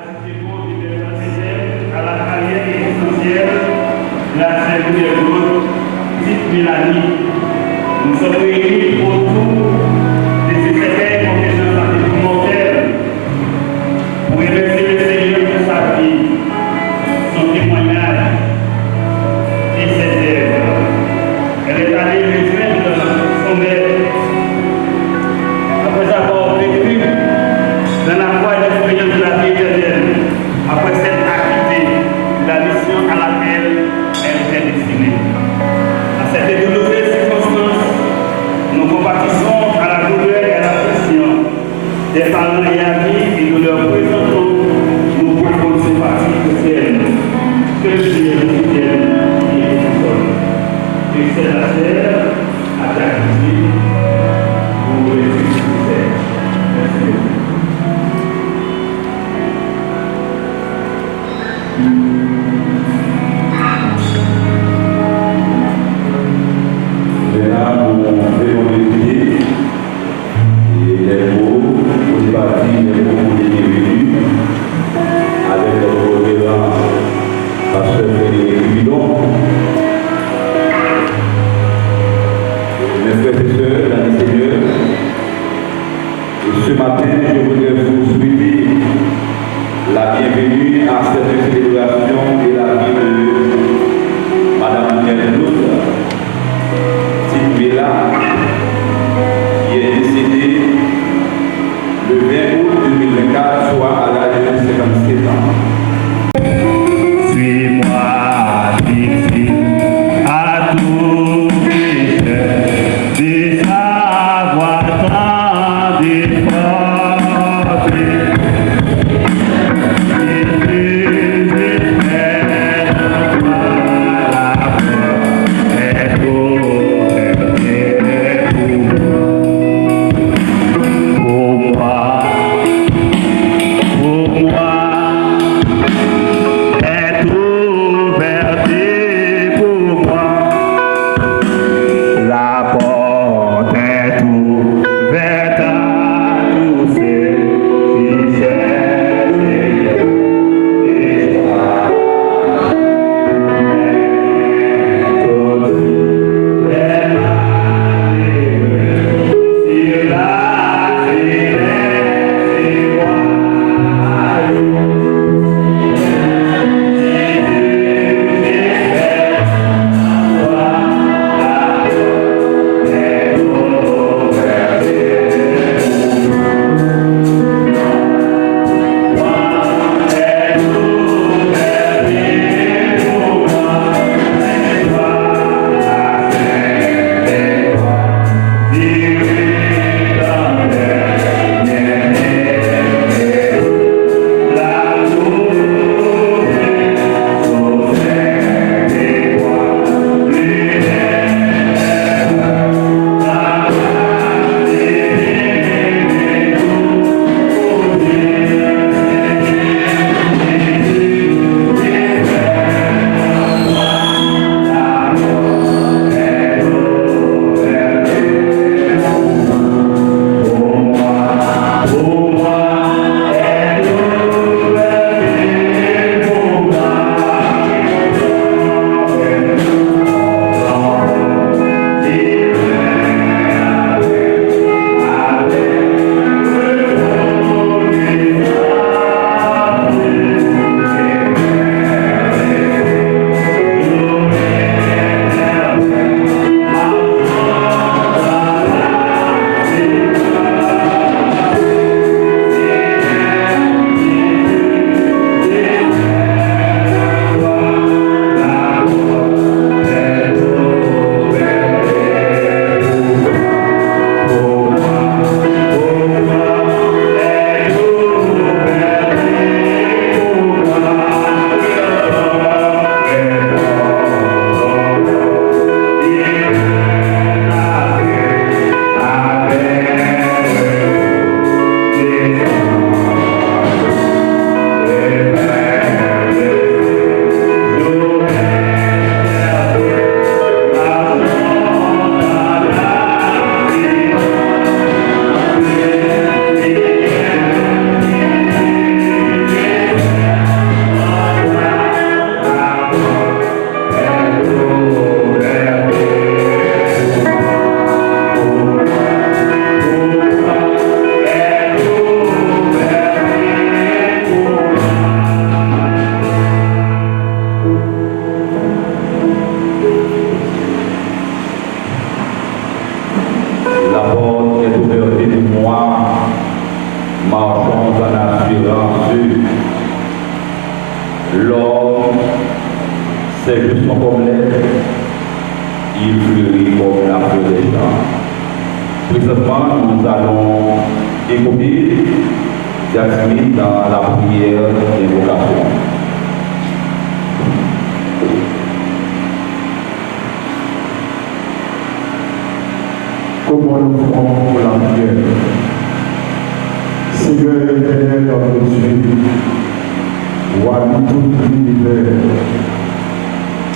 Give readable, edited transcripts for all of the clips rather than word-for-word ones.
Assistez-vous du développement à la carrière essentielle de la cellule de groupe dite Mélanie. Nous sommes réunis autour de ces secrétaires compétences en documentaire pour remercier le Seigneur pour sa vie, son témoignage et ses œuvres. Elle est allée rejoindre son maître après avoir vécu dans la foi et l'expérience de la vie éternelle, après s'être acquittée de la mission à laquelle elle était destinée. À cette douloureuse circonstance, nous compatissons à la douleur et à la pression des parents et amis et nous leur présentons nos profondes sympathies chrétiennes. Que Dieu nous tienne et nous console. Et c'est la terre à t'acquitter pour les succès. Merci beaucoup. Maintenant, nous devons étudier les mots, nous partir des mots qui sont venus avec notre révérend pasteur Frédéric Bidon. Mes frères et sœurs, dans le Seigneur, et ce matin, je voudrais vous souhaiter la bienvenue à cette célébration de la vie de Madame Annette Lourde, Tite qui est décédée le 20 août 2024, soit à l'âge de 57 ans. Suis-moi, dit-il, à tout pécheur, de savoir tant d'efforts. Pour moi, marchons en assurance. L'homme, c'est juste comme l'air, il fleurit comme la fleur des champs. Présentement, nous allons écouter Jasmine dans la prière d'invocation. Comment nous ferons pour la prière? Seigneur éternel, notre Dieu, roi de tout l'univers,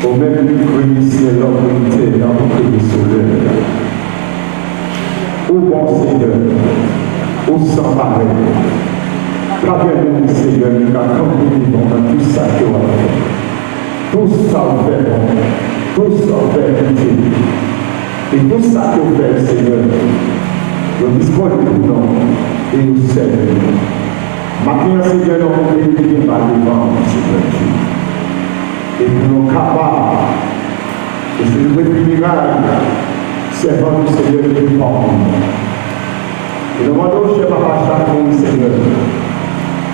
au même créé ciel, l'homme terre, créé soleil. Ô bon Seigneur, ô sans pareil, parlez-nous, Seigneur, nous accompagnons dans tout ça que vous avez fait. Tout ça vous fait bon, tout ça vous fait pitié. Et tout ça que vous faites, Seigneur, nous disposons de nous et nous servons. Maintenant, Seigneur, nous voulons venir par devant, Seigneur Dieu. Et pour nous capables de célébrer le miracle, servant du Seigneur de nous parler. Et nous demandons, cher Papa, chacun, Seigneur,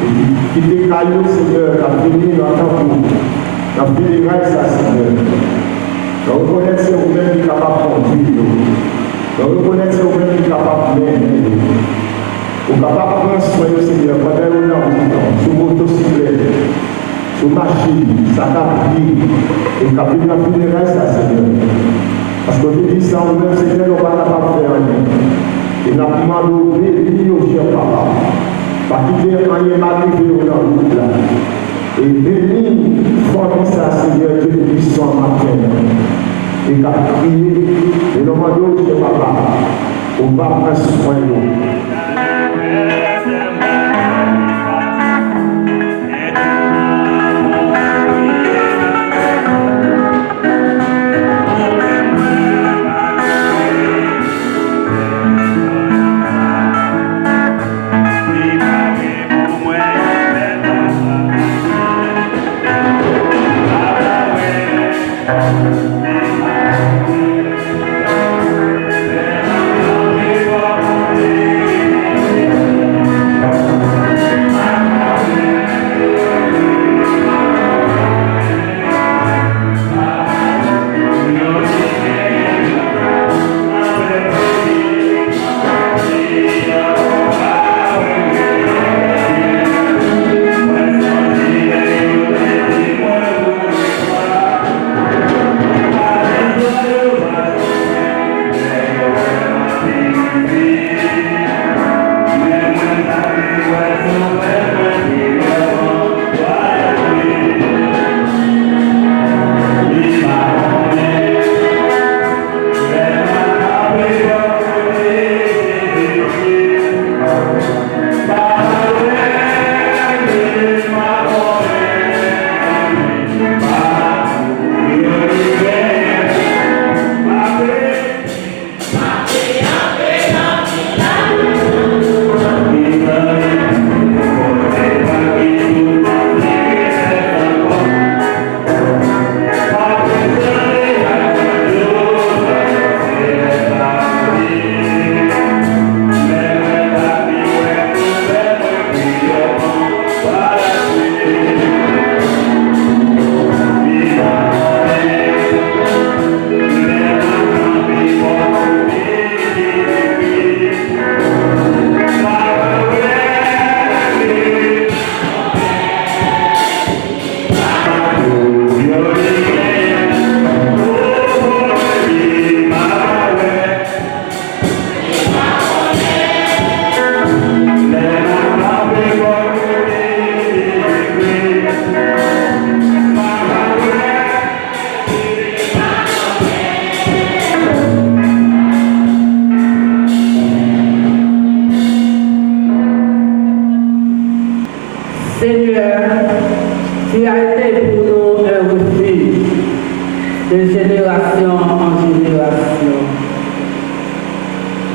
et qui décaille, Seigneur, la venir dans ta boue, la venir ça, Seigneur. Nous reconnaissons vous-même qui est capable de conduire. Nous reconnaissons vous-même qui est capable de mener. Vous êtes capable de prendre soin du Seigneur pendant le temps, sur motocyclette, sur machine, ça t'a pris. Et vous avez la funéraille, ça, Seigneur. Parce que vous dites ça, vous-même, Seigneur, nous ne sommes pas capables de faire rien. Et nous avons demandé au cher Papa, parce qu'il y a un mal arrivé dans le route là. Et béni, formez ça, Seigneur, Dieu de puissant matin. Et qu'à prier, et nous demandons, cher Papa, on va prendre soin de nous.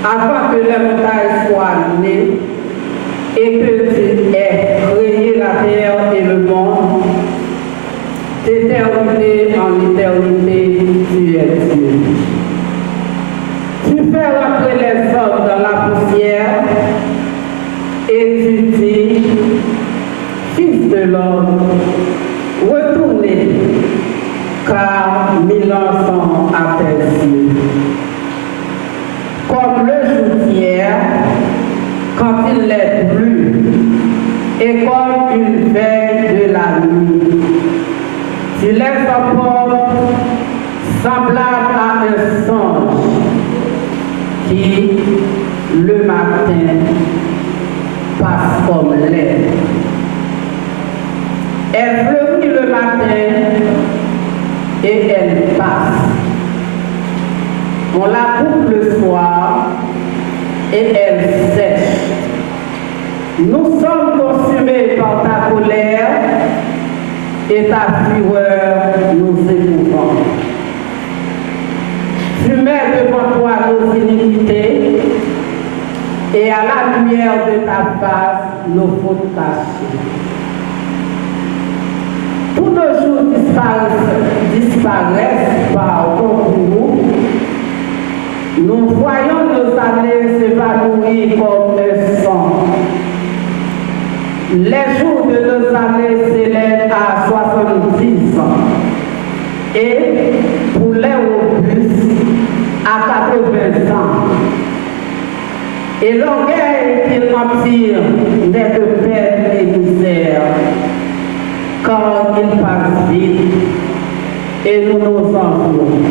Avant que la montagne soit née et que tu aies créé la terre et le monde, d'éternité en éternité, tu es Dieu. Tu fais rentrer les hommes dans la poussière et tu dis de l'ordre, retournez, car 1000 ans sont aperçus. Comme le jour d'hier, quand il n'est plus, et comme une veille de la nuit. Il est encore semblable à un songe qui, le matin, passe comme l'air. Elle fleurit le matin et elle passe. On la coupe le soir et elle sèche. Nous sommes consumés par ta colère et ta fureur nous épouvante. Tu mets devant toi nos iniquités et à la lumière de ta face nos fautes cachées. Tous nos jours disparaissent par ton courroux. Nous voyons nos années s'évanouir comme un sang. Les jours de nos années s'élèvent à 70 ans et pour les robustes à 80 ans. Et l'orgueil qu'ils en tirent n'est que peine et misère, quand il passe vite et nous nous envoûtons.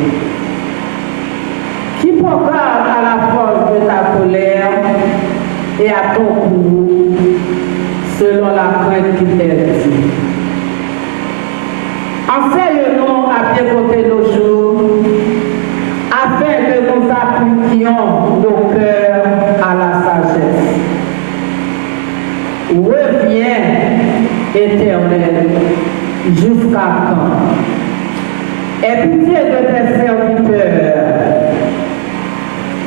Qui prend garde à la force de ta colère et à ton courroux, selon la crainte qui t'est due. Enseigne-nous à bien compter nos jours, afin que nous appliquions nos cœurs à la sagesse. Reviens, Éternel, jusqu'à quand? Aie pitié de tes serviteurs.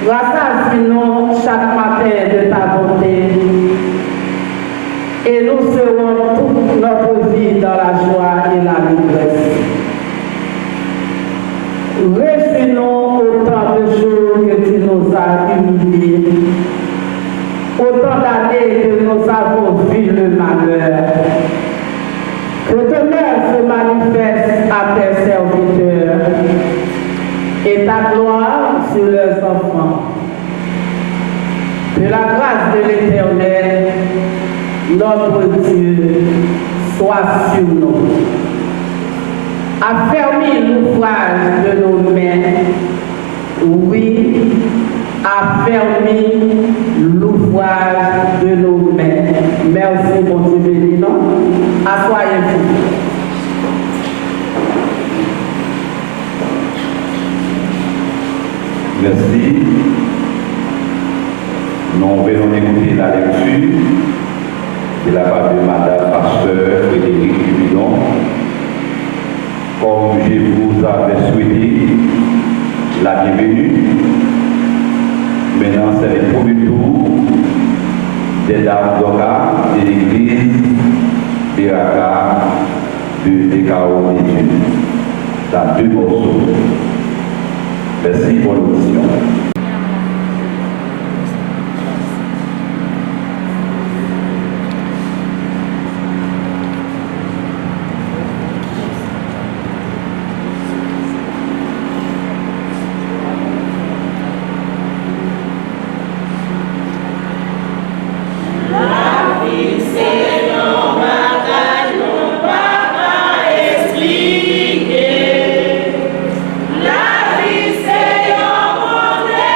Rassasie-nous chaque matin de ta bonté et nous serons toute notre vie dans la joie et la l'ivresse. Réjouis-nous autant de jours que tu nous as humiliés, autant d'années que nous avons vu le malheur. Que ton œuvre se manifeste à tes serviteurs et ta gloire sur leurs enfants. Que la grâce de l'Éternel, notre Dieu, soit sur nous. Affermis l'ouvrage de nos mains. Oui, affermis l'ouvrage de nos mains. Merci, mon Dieu béni, non? Assoyez-vous. Merci. Nous venons écouter la lecture de la part de Madame Pasteur Frédéric Dupillon. Comme je vous avais souhaité la bienvenue, maintenant c'est le premier tour des dames d'Oka de l'église Biraka de Dekao Médieu, dans 2 morceaux. Merci pour l'audition. La vie, c'est un monde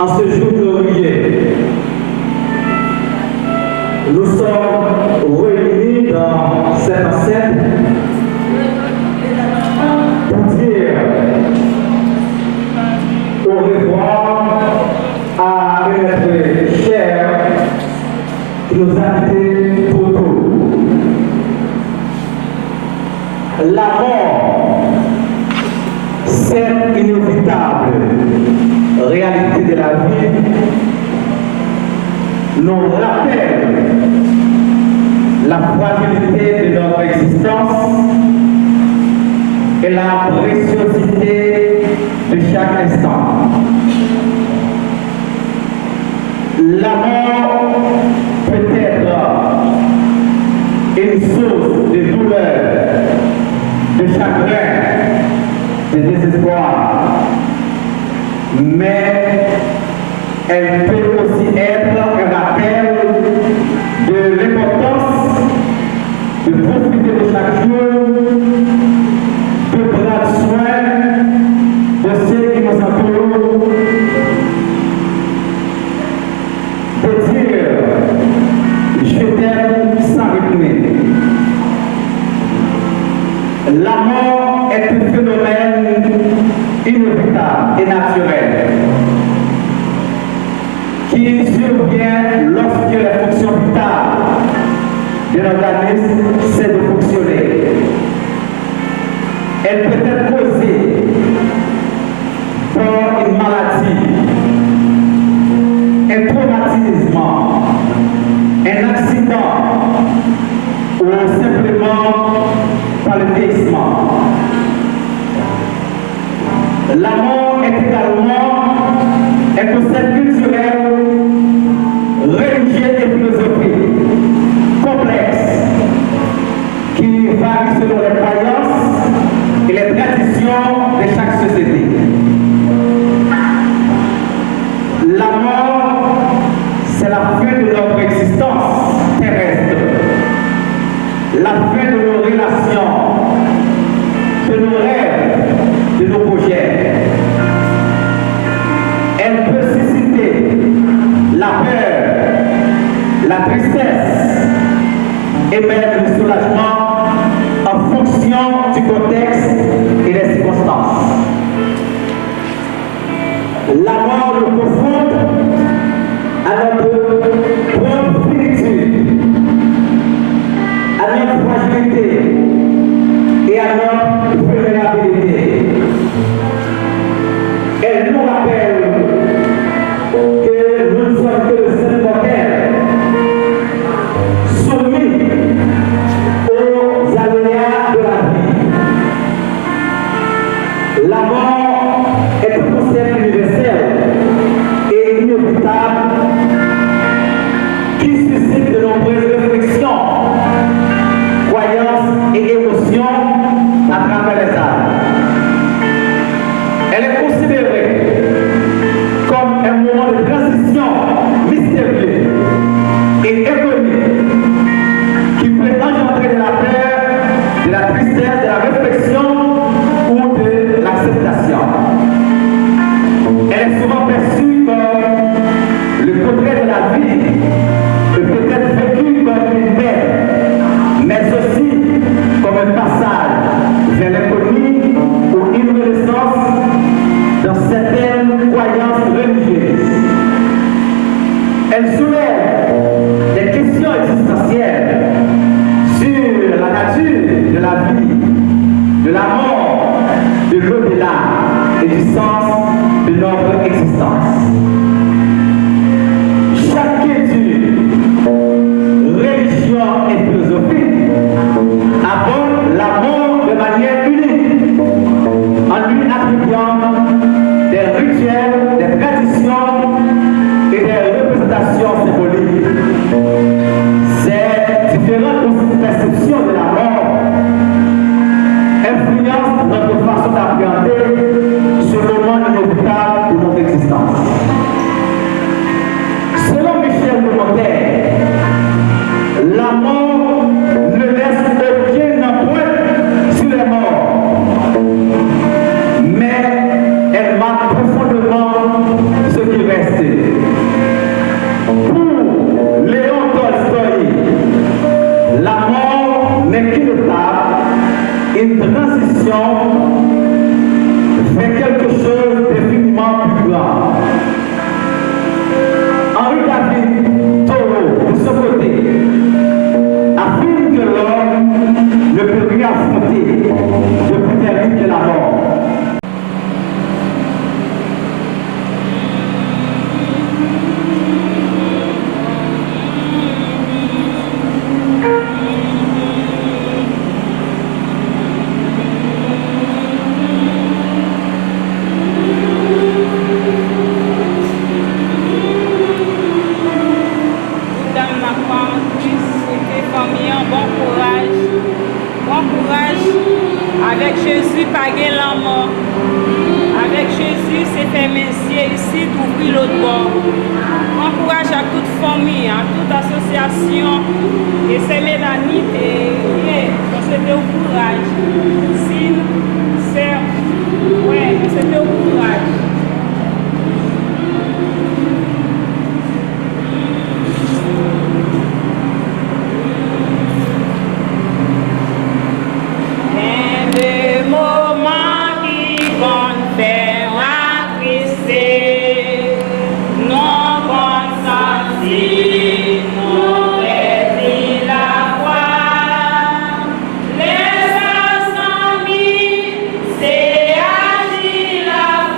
En ce jour glorieux, nous sommes réunis dans cette enceinte pour dire au revoir à notre cher qui nous a quittés trop tôt. La mort, c'est inévitable réalité de la vie, nous rappelle la fragilité de notre existence et la préciosité de chaque instant. La mort peut être une source de douleur, de chagrin, de désespoir, mais elle peut aussi être un rappel de l'importance de profiter de chaque jour, de prendre soin de ceux qui nous entourent, de dire je t'aime sans réprimer. La mort est un phénomène inévitable et naturel qui survient lorsque la fonction vitale de l'organisme cesse de fonctionner. Elle peut être causée par une maladie, un traumatisme, un accident ou simplement par le vieillissement. La mort est également un concept culturel, religieux et philosophique, complexe, qui varie selon les croyances et les traditions de chaque société. La mort, c'est la fin de notre existence terrestre, la fin de nos relations, de nos rêves, de nos projets. Elle peut susciter la peur, la tristesse et même le soulagement en fonction du contexte et des circonstances. La mort nous confronte à notre propre finitude, à notre fragilité et à notre vulnérabilité. Elle nous rappelle que nous ne sommes que le seul mortel, soumis aux aléas de la vie. La mort est un concept universel et inévitable qui suscite de nombreuses réflexions, croyances et émotions à travers les âges. Elle est considérée comme un moment de transition mystérieux et inconnu qui peut engendrer de la peur, de la tristesse, de la réflexion ou de l'acceptation. Elle est souvent perçue comme le contraire de la vie et peut être vécue comme une perte, mais aussi comme un passage vers l'inconnu ou une renaissance dans certaines croyances religieuses. Elle soulève des questions existentielles sur la nature de la vie, de la mort, de l'au-delà et du messieurs ici d'ouvrir l'autre bord. Encourage à toute famille, à toute association. Et c'est Mélanie et c'était au courage. Si c'est. Ouais, c'était au courage. La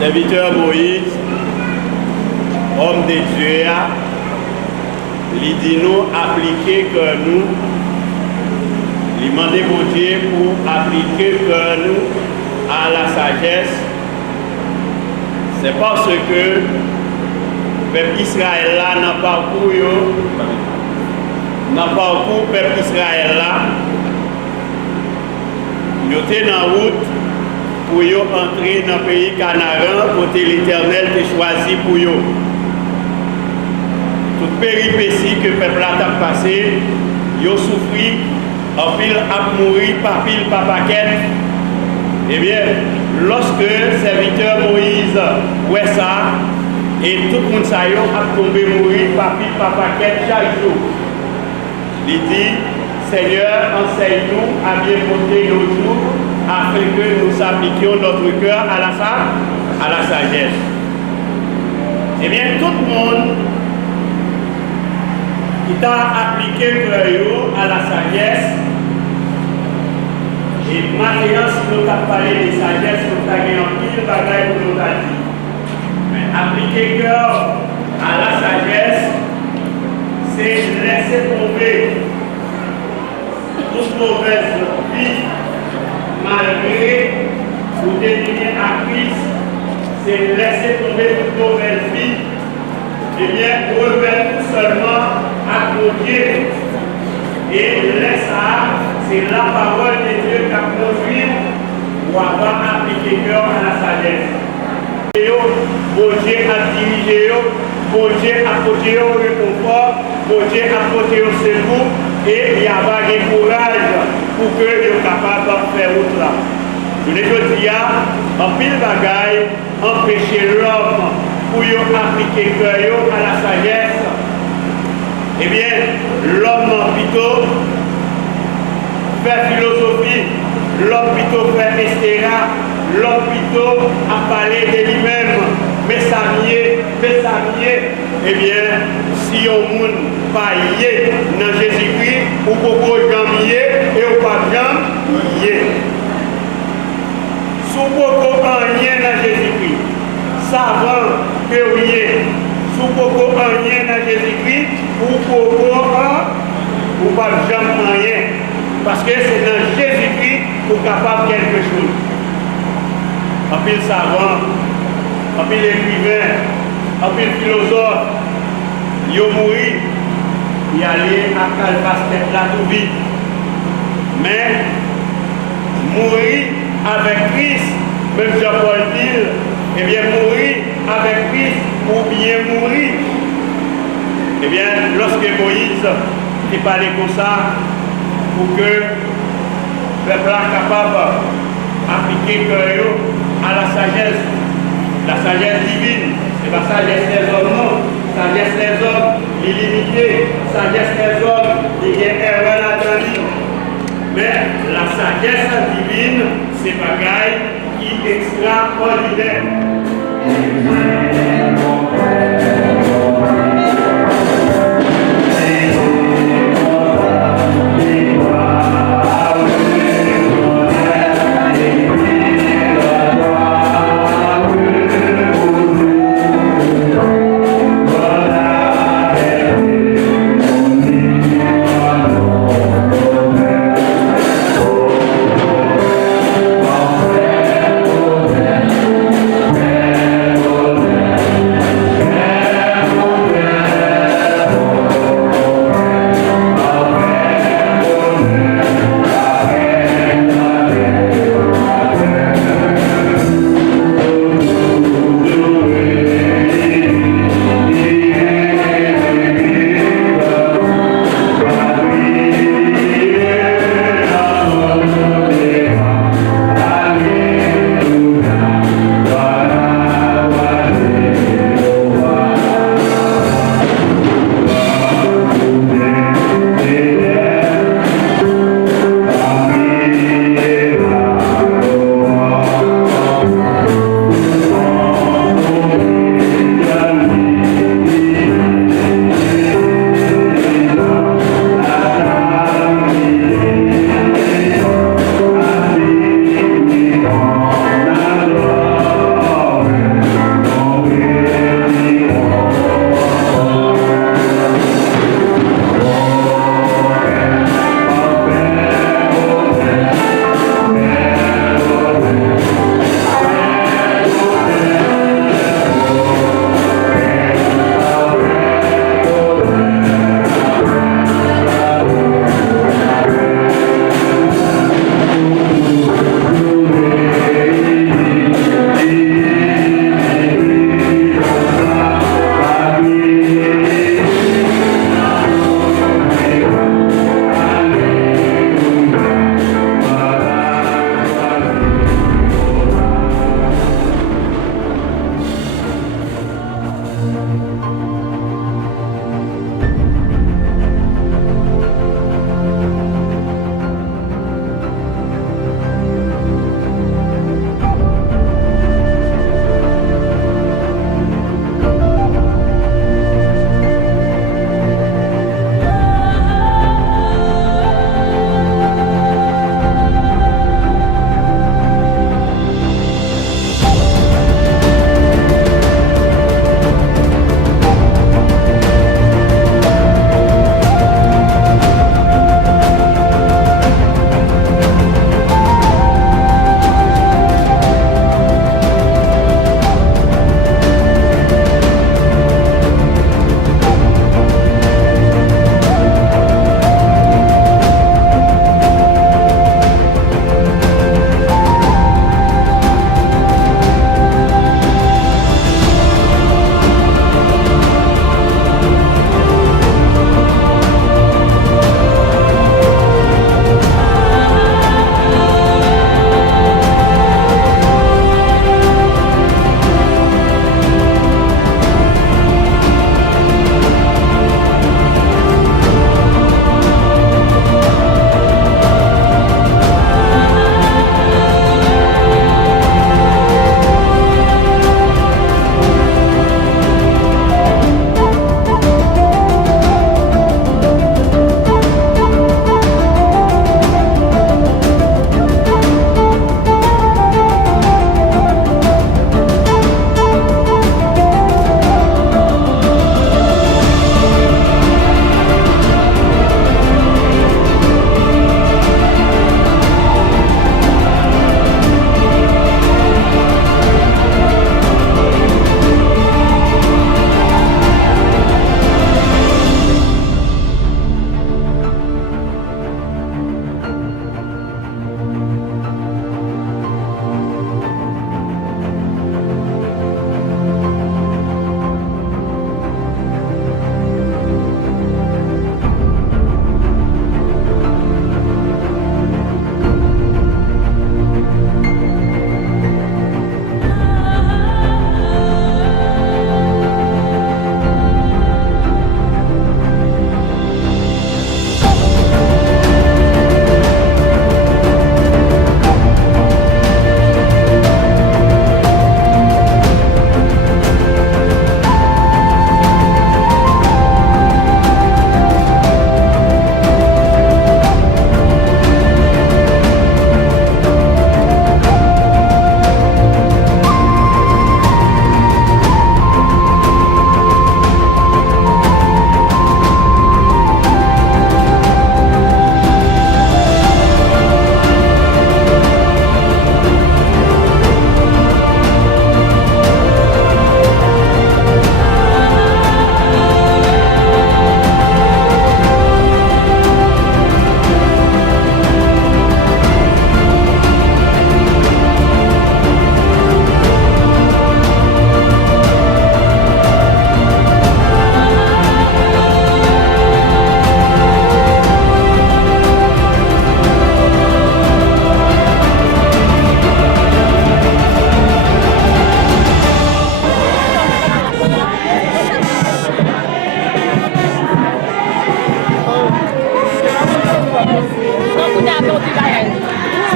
serviteur Moïse, homme de Dieu, il dit nous appliquer que nous, il demande pour Dieu pour appliquer que nous à la sagesse. C'est parce que le peuple Israël là, dans le parcours peuple Israël là, ils étaient en route pour entrer dans le pays Canaan, côté l'Éternel qui choisi pour eux. Toute péripétie que le peuple a passé, ils ont souffert, en pile à mourir par pile par paquet. Eh bien, lorsque le serviteur Moïse voit ça, et tout le monde a tombé mourir par pile par paquet chaque jour, il dit, Seigneur, enseigne-nous à bien porter nos jours afin que nous appliquions notre cœur à la sagesse. Eh bien, tout le monde qui t'a appliqué le cœur à la sagesse, et maintenant, si nous avons parlé de sagesse, nous avons gagné en pile bagaille pour nous dire. Mais appliquer le cœur à la sagesse, c'est laisser tomber toute mauvaise vie, malgré ou devenir à Christ, c'est laisser tomber toute mauvaise vie, et bien revenir seulement à Dieu. Et laisse ça, c'est la parole de Dieu qui a conduit pour avoir appliqué cœur à la sagesse. Bon Dieu a dirigé, bon Dieu a porté au réconfort, bon Dieu a porté au secours, et il y a pas de courage pour que soient capables de faire autre là. Je veux dire, en pile bagaille, empêcher l'homme pour appliquer cœur à la sagesse. Eh bien, l'homme plutôt fait philosophie, l'homme plutôt fait estéra, l'homme plutôt a parlé de lui-même, mais ça mieux. Eh bien, si on ne pas yé dans Jésus-Christ, ou beaucoup de gens et ou pas de gens yé. Si beaucoup rien dans Jésus-Christ, savant que oui, si beaucoup rien dans Jésus-Christ, ou pas de gens rien. Parce que c'est dans Jésus-Christ pour capable quelque chose. En pile savant, en pile écrivain, en pile philosophe, ils ont mouru, ils allaient à Calvastet là tout vite. Mais mourir avec Christ, même Jean-Paul dit, eh bien mourir avec Christ ou bien mourir. Eh bien, lorsque Moïse est parlé comme ça, pour que le peuple soit capable d'appliquer à la sagesse divine, c'est la sagesse des hommes, non. Sagesse des hommes, illimitée, sagesse des hommes, il y a erreur là-dedans. Mais la sagesse divine, c'est bagaille qui est extraordinaire.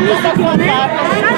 tous enfants